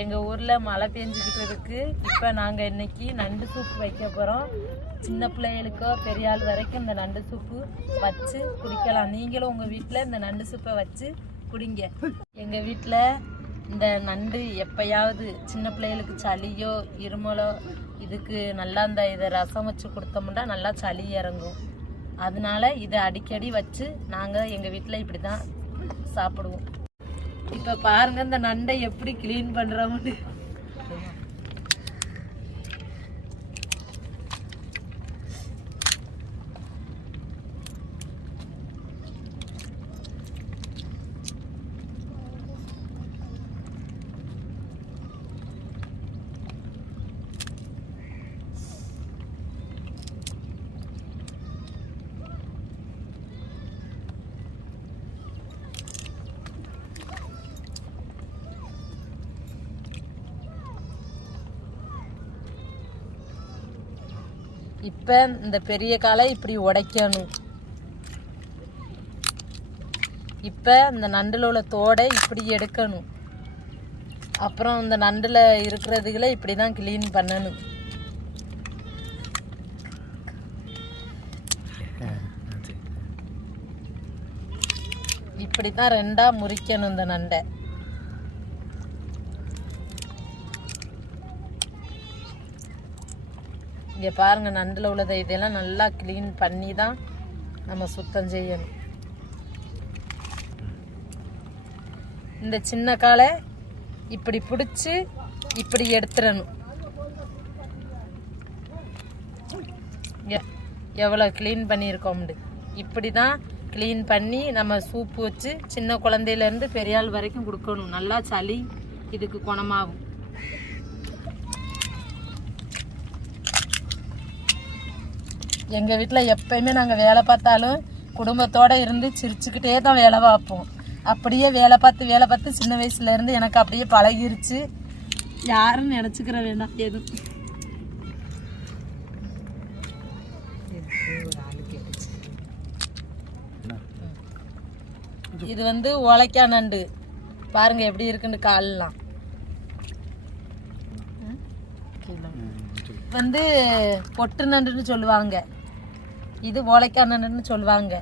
எங்கள் ஊரில் மழை பெஞ்சிக்கிட்டு இருக்கு. இப்போ நாங்கள் இன்னைக்கு நண்டு சூப்பு வைக்க போகிறோம். சின்ன பிள்ளைகளுக்கோ பெரிய ஆள் வரைக்கும் இந்த நண்டு சூப்பு வச்சு குடிக்கலாம். நீங்களும் உங்கள் வீட்டில் இந்த நண்டு சூப்பை வச்சு குடிங்க. எங்கள் வீட்டில் இந்த நண்டு எப்பயாவது சின்ன பிள்ளைகளுக்கு சளியோ இருமலோ இதுக்கு நல்லா இதை ரசம் வச்சு கொடுத்தோம்னா நல்லா சளி இறங்கும். அதனால இதை அடிக்கடி வச்சு நாங்கள் எங்கள் வீட்டில் இப்படி தான் சாப்பிடுவோம். இப்போ பாருங்க இந்த நண்டை எப்படி கிளீன் பண்ணுறோம்னு. இப்போ இந்த பெரிய காலை இப்படி உடைக்கணும். இப்போ இந்த நண்டில் உள்ள தோடை இப்படி எடுக்கணும். அப்புறம் இந்த நண்டில் இருக்கிறதுகளை இப்படி தான் கிளீன் பண்ணணும். இப்படி தான் ரெண்டாக முறிக்கணும் இந்த நண்டை. இங்கே பாருங்கள் நண்டில் உள்ளதை இதெல்லாம் நல்லா க்ளீன் பண்ணி தான் நம்ம சுத்தம் செய்யணும். இந்த சின்ன காலை இப்படி பிடிச்சி இப்படி எடுத்துடணும். எவ்வளோ க்ளீன் பண்ணியிருக்கோம்ண்டு இப்படி தான் க்ளீன் பண்ணி நம்ம சூப்பு வச்சு சின்ன குழந்தையிலேருந்து பெரிய ஆள் வரைக்கும் கொடுக்கணும். நல்லா சளி இதுக்கு குணமாகும். எங்கள் வீட்டில் எப்பயுமே நாங்கள் வேலை பார்த்தாலும் குடும்பத்தோடு இருந்து சிரிச்சுக்கிட்டே தான் வேலை பார்ப்போம். அப்படியே வேலை பார்த்து சின்ன வயசுலேருந்து எனக்கு அப்படியே பழகிருச்சு. யாரும் நினச்சிக்கிற வேண்டாம் எதுவும். இது உழைக்கா நண்டு பாருங்க எப்படி இருக்குன்னு கால்லாம் பொட்டு நண்டுன்னு சொல்லுவாங்க. இது ஓலைக்கா நண்டுன்னு சொல்லுவாங்க.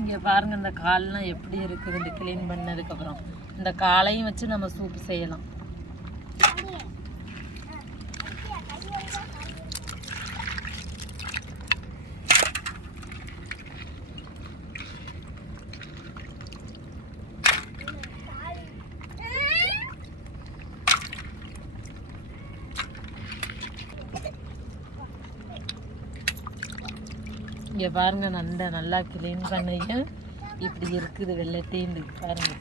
இங்கே பாருங்கள் இந்த கால்லாம் எப்படி இருக்குது. இந்த க்ளீன் பண்ணதுக்கப்புறம் இந்த காலையும் வச்சு நம்ம சூப்பு செய்யலாம். இங்கே பாருங்க நண்டை நல்லா க்ளீன் பண்ணியும் இப்படி இருக்குது வெள்ளத்தேந்து பாருங்க.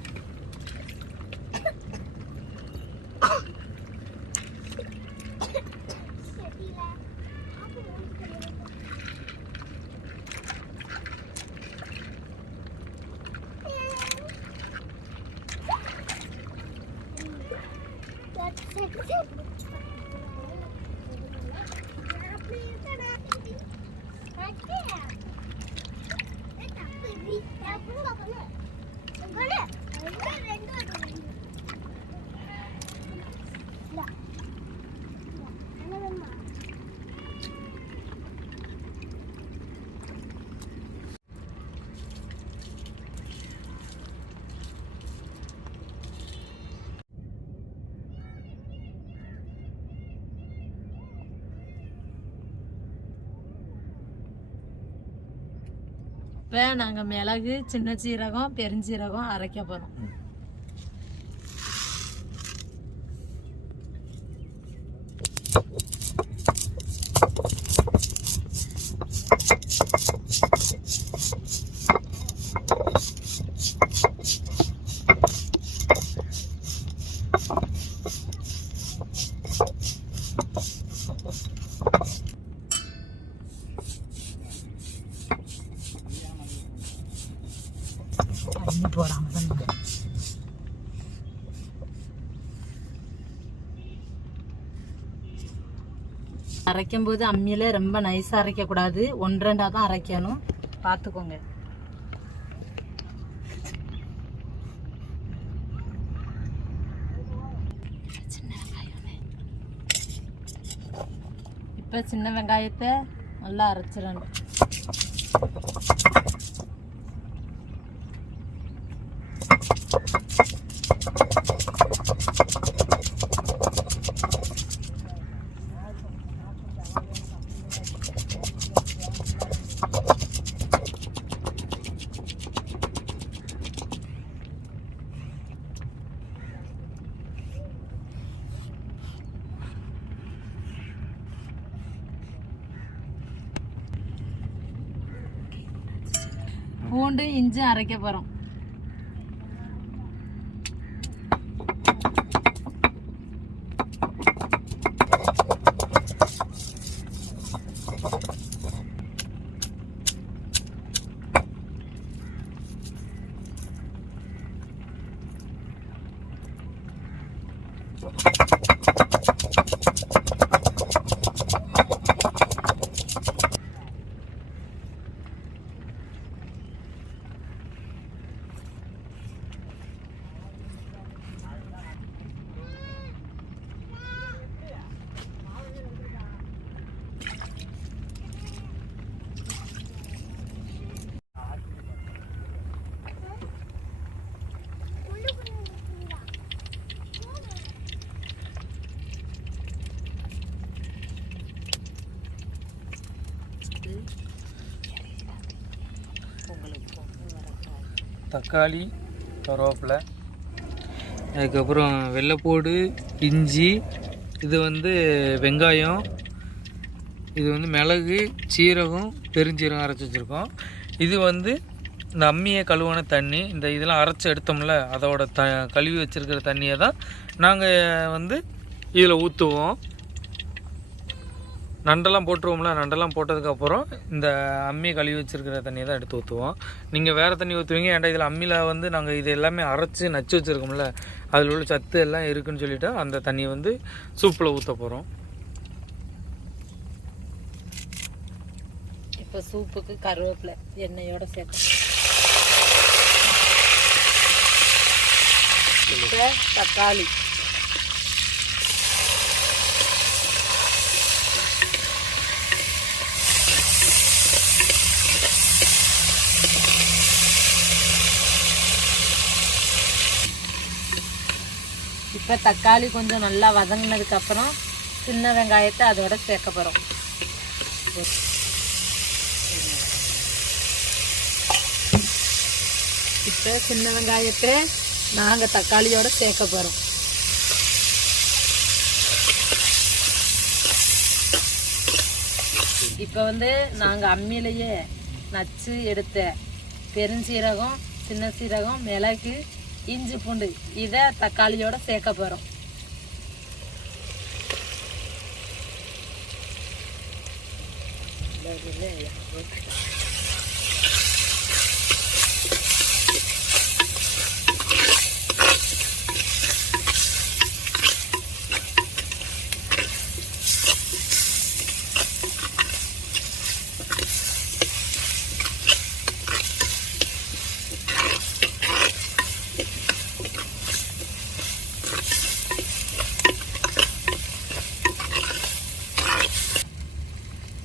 இப்போ நாங்கள் மிளகு, சின்ன சீரகம், பெருஞ்சீரகம் அரைக்க போகிறோம். அரைக்கும் போது அம்மியில ரொம்ப நைஸா அரைக்க கூடாது, 1-2 தான் அரைக்கணும், பார்த்துக்கோங்க. இப்போ சின்ன வெங்காயத்தை நல்லா அரைச்சிடணும். பூண்டு இஞ்சி அரைக்க போகிறோம். தக்காளி, கருவேப்பிலை, அதுக்கப்புறம் வெள்ளைப்பூடு, இஞ்சி, இது வந்து வெங்காயம், இது வந்து மிளகு, சீரகம், பெருஞ்சீரகம் அரைச்சி வச்சுருக்கோம். இது வந்து இந்த அம்மியை கழுவான தண்ணி. இந்த இதெல்லாம் அரைச்சி எடுத்தோம்ல, அதோட கழுவி வச்சுருக்கிற தண்ணியை தான் நாங்கள் வந்து இதில் ஊற்றுவோம். நண்டெல்லாம் போட்டுருவோம்ல, நண்டெல்லாம் போட்டதுக்கப்புறம் இந்த அம்மியை கழுவி வச்சுருக்கிற தண்ணியை தான் எடுத்து ஊற்றுவோம். நீங்கள் வேறு தண்ணி ஊற்றுவீங்க, ஏன்டா இதில் அம்மியில் வந்து நாங்கள் இது எல்லாமே அரைச்சி நச்சு வச்சுருக்கோம்ல, அதில் உள்ள சத்து எல்லாம் இருக்குதுன்னு சொல்லிவிட்டு அந்த தண்ணியை வந்து சூப்பில் ஊற்ற போகிறோம். இப்போ சூப்புக்கு கருவேப்பிலை எண்ணெயோட சேர்க்கணும். இப்போ தக்காளி, இப்போ தக்காளி கொஞ்சம் நல்லா வதங்கினதுக்கப்புறம் சின்ன வெங்காயத்தை அதோட சேர்க்க போகிறோம். இப்போ சின்ன வெங்காயத்தை நாங்கள் தக்காளியோட சேர்க்க போகிறோம். இப்போ வந்து நாங்கள் அம்மியிலேயே நச்சு எடுத்த பெருஞ்சீரகம், சின்ன சீரகம், மிளகு, இஞ்சி, பூண்டு இதை தக்காளியோட சேர்க்க போகிறோம்.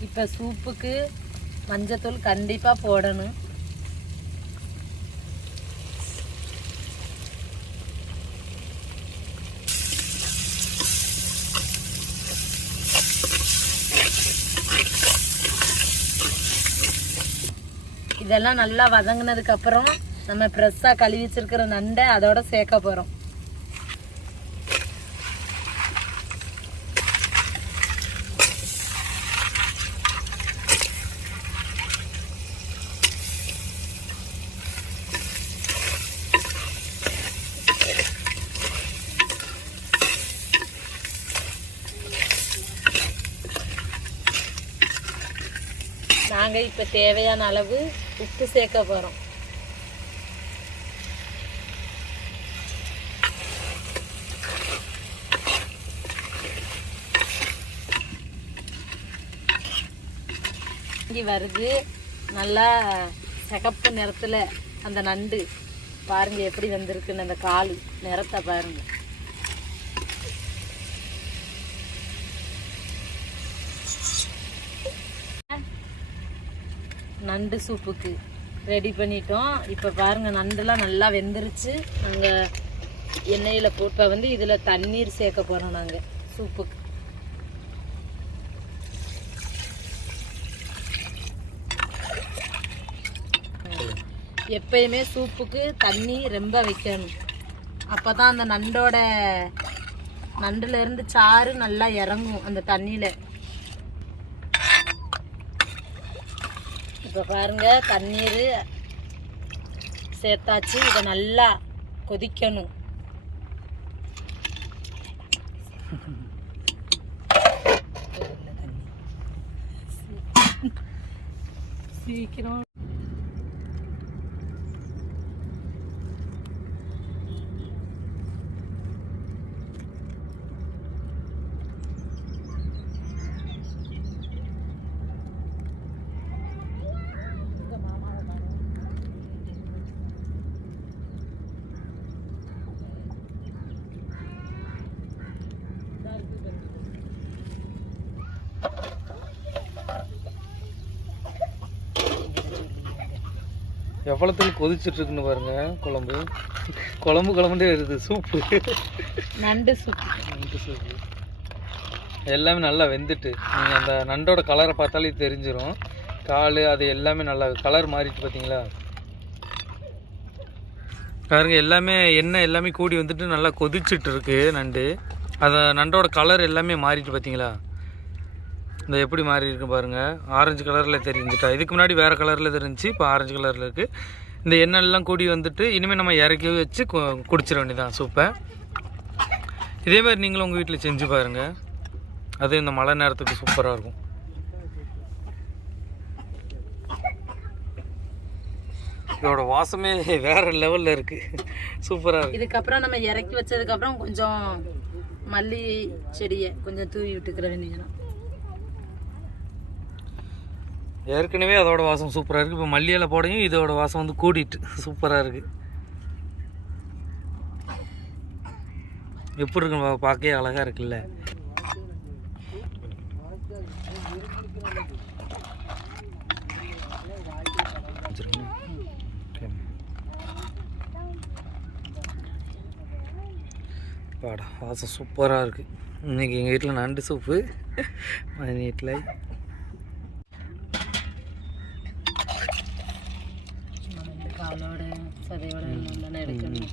இப்போ சூப்புக்கு மஞ்சத்தூள் கண்டிப்பாக போடணும். இதெல்லாம் நல்லா வதங்கினதுக்கு அப்புறம் நம்ம ஃப்ரெஷ்ஷாக கழுவி வச்சிருக்கிற நண்டை அதோட சேர்க்க போகிறோம். நாங்கள் இப்போ தேவையான அளவு உப்பு சேர்க்க போகிறோம். வருது நல்லா சிகப்பு நிறத்தில் அந்த நண்டு பாருங்க எப்படி வந்திருக்குன்னு, அந்த கால் நிறத்தை பாருங்க. நண்டு சூப்புக்கு ரெடி பண்ணிட்டோம். இப்போ பாருங்க நண்டுலாம் நல்லா வெந்துருச்சு. நாங்கள் எண்ணெயில் போட்டு வந்து இதில் தண்ணீர் சேர்க்க போகிறோம். நாங்கள் சூப்புக்கு எப்பயுமே சூப்புக்கு தண்ணி ரொம்ப வைக்கணும். அப்போ தான் அந்த நண்டுலேருந்து சாறு நல்லா இறங்கும் அந்த தண்ணியில். இப்போ பாருங்க தண்ணீர் சேர்த்தாச்சு. இதை நல்லா கொதிக்கணும். சீக்கிரம் எவ்வளோத்துக்கு கொதிச்சுட்டு இருக்குன்னு பாருங்க. குழம்புண்டே இருக்குது. சூப்பு நண்டு சூப்பு எல்லாமே நல்லா வெந்துட்டு நீங்கள் அந்த நண்டோட கலரை பார்த்தாலே தெரிஞ்சிடும். கால் அது எல்லாமே நல்லா கலர் மாறிட்டு பார்த்தீங்களா பாருங்க. எல்லாமே எண்ணெய் எல்லாமே கூடி வந்துட்டு நல்லா கொதிச்சுட்டு இருக்கு நண்டு. அதை நண்டோட கலர் எல்லாமே மாறிட்டு பார்த்தீங்களா. இந்த எப்படி மாறி இருக்கு பாருங்கள். ஆரஞ்சு கலரில் தெரிஞ்சுட்டா. இதுக்கு முன்னாடி வேறு கலரில் தெரிஞ்சு இப்போ ஆரஞ்சு கலரில் இருக்குது. இந்த எண்ணெய்லாம் கூடி வந்துட்டு இனிமேல் நம்ம இறக்கி வச்சு குடிச்சிட வேண்டியதான் சூப்பை. இதேமாதிரி நீங்களும் உங்கள் வீட்டில் செஞ்சு பாருங்கள். அது இந்த மழை நேரத்துக்கு சூப்பராக இருக்கும். இதோட வாசமே வேறு லெவலில் இருக்குது. சூப்பராக இருக்குது. இதுக்கப்புறம் நம்ம இறக்கி வச்சதுக்கப்புறம் கொஞ்சம் மல்லி செடியை கொஞ்சம் தூவி விட்டுக்கிற வேண்டியதுதான். ஏற்கனவே அதோட வாசம் சூப்பராக இருக்குது. இப்போ மல்லியில் போடையும் இதோட வாசம் வந்து கூடிட்டு சூப்பராக இருக்குது. எப்படி இருக்கு பார்க்கவே அழகாக இருக்குல்ல. பாடா வாசம் சூப்பராக இருக்குது. இன்றைக்கி எங்கள் வீட்டில் நண்டு சூப்பு. மணி வீட்டில் காலோட சதையோட நல்லா எடுக்கணும்.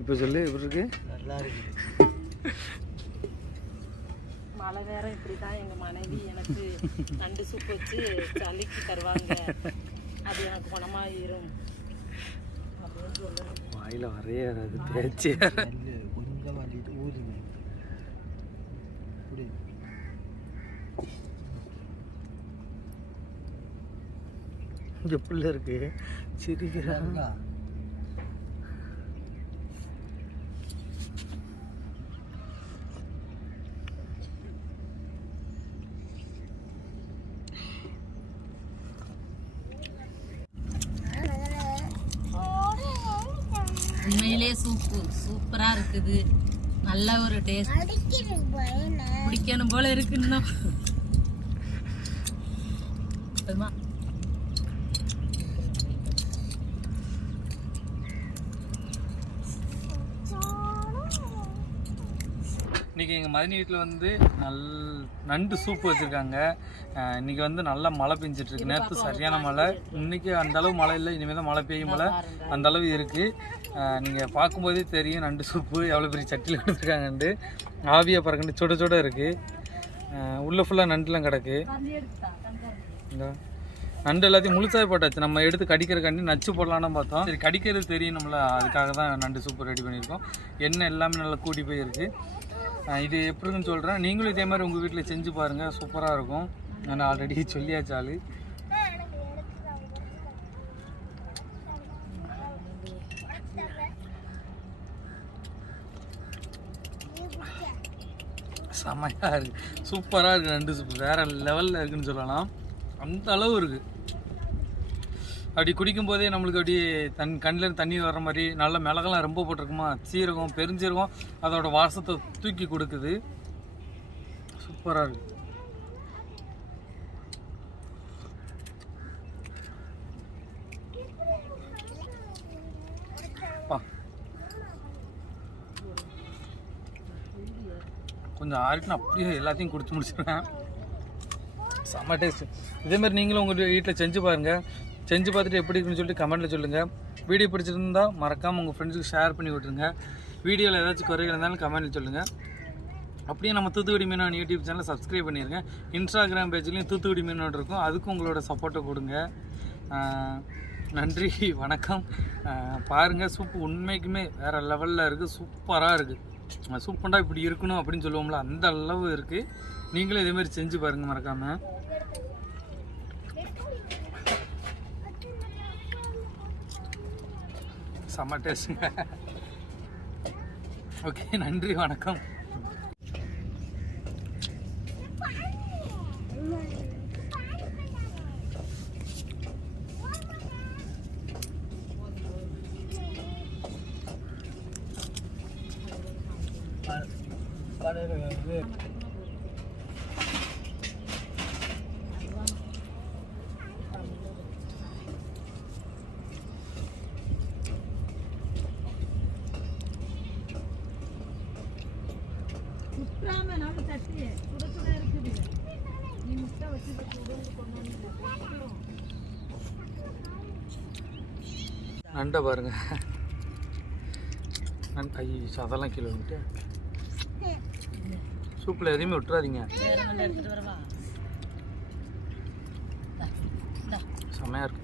இப்போ சொல்லு எப்படி இருக்கு. மழை மழை வேற இப்படிதான் எங்க மனைவி எனக்கு நண்டு சூப் வச்சு சளிக்கு தருவாங்க, அது எனக்கு குணமாயிரும் அப்படின்னு சொல்லுறேன். வாயில வரையே அது பேச்சு கொஞ்சம் வாங்கிட்டு ஊதுங்க. இங்கே புள்ள இருக்கு சிரிக்கிறாங்க. உண்மையிலே சூப்பரா இருக்குது, நல்ல ஒரு டேஸ்ட், குடிக்கணும் போல இருக்குன்னா. இன்றைக்கி எங்கள் மதினி வீட்டில் வந்து நண்டு சூப்பு வச்சுருக்காங்க. இன்றைக்கி வந்து நல்லா மழை பெஞ்சிட்ருக்கு. நேற்று சரியான மழை, இன்றைக்கி அந்தளவு மழை இல்லை, இனிமேல் தான் மழை பெய்யும் போல் அந்தளவு இருக்குது. நீங்கள் பார்க்கும்போதே தெரியும் நண்டு சூப்பு எவ்வளோ பெரிய சட்டியில் கொடுத்துருக்காங்கண்டு. ஆவியாக பறக்கண்டு சுட சுட இருக்குது. உள்ளே ஃபுல்லாக நண்டுலாம் கிடக்கு. இந்த நண்டு எல்லாத்தையும் முழுசாக போட்டாச்சு. நம்ம எடுத்து கடிக்கிறக்காண்டி நச்சு போடலான்னு பார்த்தோம். சரி கடிக்கிறது தெரியும் நம்மள, அதுக்காக தான் நண்டு சூப்பு ரெடி பண்ணியிருக்கோம். எண்ணெய் எல்லாமே நல்லா கூட்டி போயிருக்கு. இது எப்படின்னு சொல்கிறேன், நீங்களும் இதே மாதிரி உங்கள் வீட்டில் செஞ்சு பாருங்கள், சூப்பராக இருக்கும். நான் ஆல்ரெடி சொல்லியாச்சு ஆள். செமையாக இருக்குது, சூப்பராக இருக்குது. நண்டு சூப்பு வேறு லெவலில் இருக்குதுன்னு சொல்லலாம், அந்த அளவு இருக்குது. அப்படி குடிக்கும் போதே நம்மளுக்கு அப்படியே கண்ணில் தண்ணி வர்ற மாதிரி, நல்ல மிளகெல்லாம் ரொம்ப போட்டிருக்குமா, சீரகம் பெருஞ்சீரகம் அதோட வாசத்தை தூக்கி கொடுக்குது. சூப்பராக இருக்குது. கொஞ்சம் ஆறிட்டுனா அப்படியே எல்லாத்தையும் குடிச்சு முடிச்சிடுவேன். செம்ம டேஸ்ட். இதேமாதிரி நீங்களும் உங்கள் வீட்டில் செஞ்சு பாருங்கள். செஞ்சு பார்த்துட்டு எப்படி இருக்குன்னு சொல்லிட்டு கமெண்ட்டில் சொல்லுங்கள். வீடியோ பிடிச்சிருந்தா மறக்காமல் உங்கள் ஃப்ரெண்ட்ஸுக்கு ஷேர் பண்ணி விட்ருங்க. வீடியோவில் ஏதாச்சும் குறைகள் இருந்தாலும் கமெண்ட்டில் சொல்லுங்கள். அப்படியே நம்ம தூத்துக்குடி மீனவன் யூடியூப் சேனலை சப்ஸ்கிரைப் பண்ணிடுங்க. இன்ஸ்டாகிராம் பேஜ்லேயும் தூத்துக்குடி மீனவன் இருக்கும், அதுக்கும் உங்களோட சப்போர்ட்டை கொடுங்க. நன்றி, வணக்கம். பாருங்கள், சூப்பு உண்மைக்குமே வேறு லெவலில் இருக்குது, சூப்பராக இருக்குது. சூப்பண்டா இப்படி இருக்கணும் அப்படின்னு சொல்லுவோம்ல, அந்த அளவு இருக்குது. நீங்களும் இதேமாதிரி செஞ்சு பாருங்கள் மறக்காமல். செம்ம டேஸ்ட்டுங்க. ஓகே, நன்றி, வணக்கம். நண்டை பாருங்க, ஐயோ அதெல்லாம் கீழே வந்துட்டு. சூப்பில் எதையுமே விட்டுறாதீங்க, செம்மையாக இருக்கு.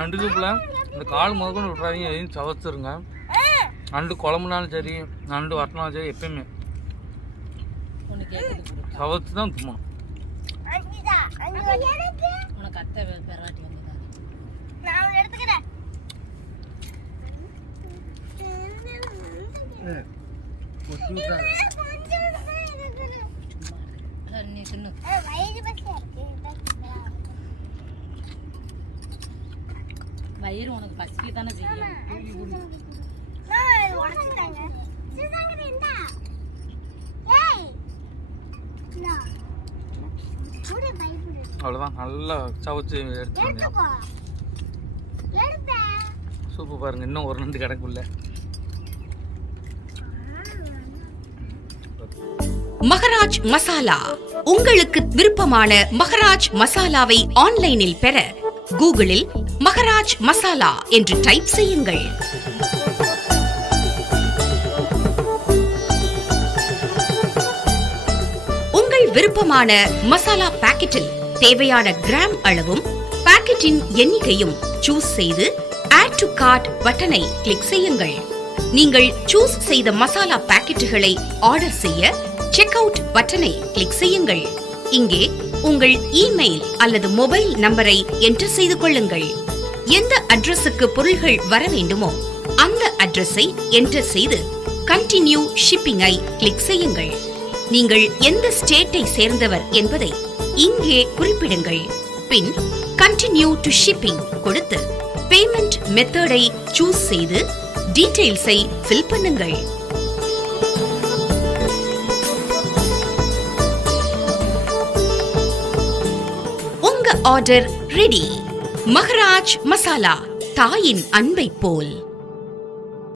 நண்டு சூப்பில் இந்த கால் முதற்கொண்டு விட்டுறாதீங்க, எதையும் சவச்சிருங்க. நண்டு குழம்புனாலும் சரி, நண்டு வட்டினாலும் சரி, எப்பயுமே சவச்சு தான் தும்மணும். வயிறு உனக்கு பசிக்கு தானே செய்யும். அவ்வளோதான், நல்லா சவச்சு எடுத்து சூப்பு பாருங்க. இன்னும் ஒரு நண்டு கிடக்குள்ள. மகராஜ் மசாலா. உங்களுக்கு விருப்பமான மகராஜ் மசாலாவை ஆன்லைனில் பெற கூகுளில் மகராஜ் மசாலா என்று டைப் செய்யுங்கள். உங்கள் விருப்பமான மசாலா பாக்கெட்டில் தேவையான கிராம் அளவும் பாக்கெட்டின் எண்ணிக்கையும் சூஸ் செய்து ஆட் டு கார்ட் பட்டனை கிளிக் செய்யுங்கள். நீங்கள் சூஸ் செய்த மசாலா பாக்கெட்டுகளை ஆர்டர் செய்ய செக் அவுட் பட்டனை கிளிக் செய்யுங்கள். இங்கே உங்கள் இமெயில் அல்லது மொபைல் நம்பரை என்டர் செய்து கொள்ளுங்கள். எந்த அட்ரஸுக்கு பொருள்கள் வர வேண்டுமோ அந்த அட்ரஸை என்டர் செய்து கண்டினியூ ஷிப்பிங்கை கிளிக் செய்யுங்கள். நீங்கள் எந்த ஸ்டேட்டை சேர்ந்தவர் என்பதை இங்கே குறிப்பிடுங்கள். பின் கண்டினியூ டு ஷிப்பிங் கொடுத்து பேமெண்ட் மெத்தடை சூஸ் செய்து டீடைல்ஸை ஃபில் பண்ணுங்கள். உங்க ஆர்டர் ரெடி. மகராஜ் மசாலா, தாயின் அன்பை போல்.